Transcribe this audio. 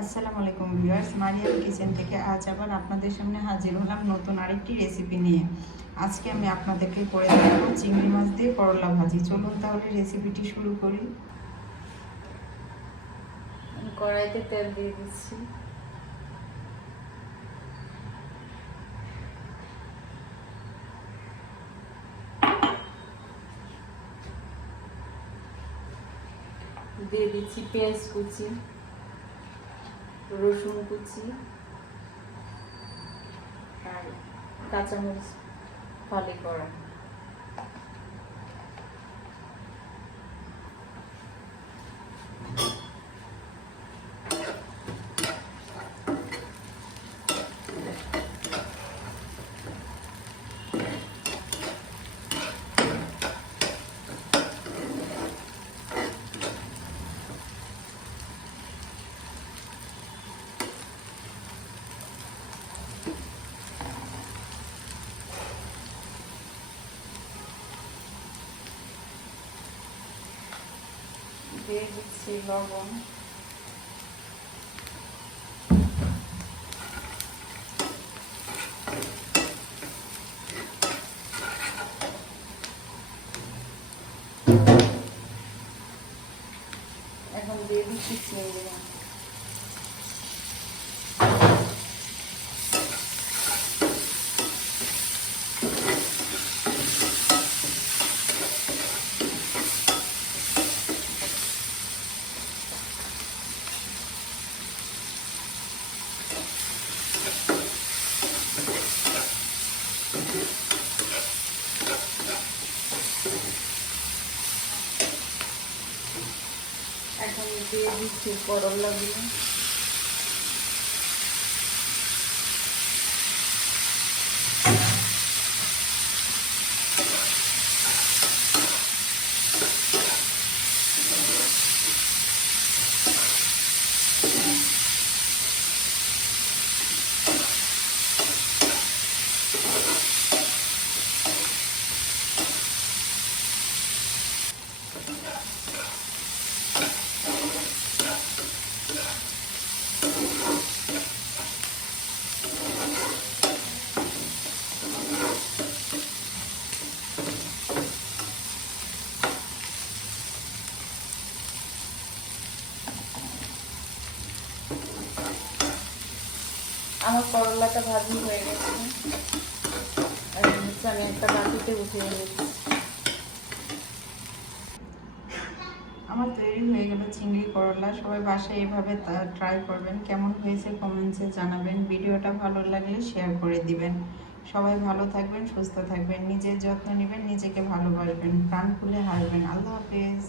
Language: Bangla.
আসসালামু আলাইকুম ভিউয়ার্স মারিয়াম কিচেন থেকে আজ আবার আপনাদের সামনে হাজির হলাম নতুন আরেকটি রেসিপি নিয়ে। আজকে আমি আপনাদেরকে করে দেখাবো চিংড়ি মাছ দিয়ে করলা ভাজি। চলুন তাহলে রেসিপিটি শুরু করি। কড়াইতে তেল দিয়ে দিচ্ছি। দিয়ে দিচ্ছি পেঁয়াজ কুচি। রসুন কুচি আর কাঁচামরিচ ফলে করা। দিয়ে দিচ্ছি লবণ এখন দিয়ে দিচ্ছি চিংড়ি মাছ দিয়ে দিচ্ছি করলাগুলো আমার করলাটা ভাজি হয়ে গেছে। আর আমি একটা বাটিতে উঠিয়ে নিচ্ছি আমার তৈরি হয়ে গেল চিংড়ি করলা। সবাই বাসায় এভাবে ট্রাই করবেন। কেমন হয়েছে কমেন্টসে জানাবেন। ভিডিওটা ভালো লাগলে শেয়ার করে দিবেন। সবাই ভালো থাকবেন, সুস্থ থাকবেন। নিজের যত্ন নেবেন, নিজেকে ভালোবাসবেন। প্রাণ খুলে হারবেন আল্লাহ হাফেজ।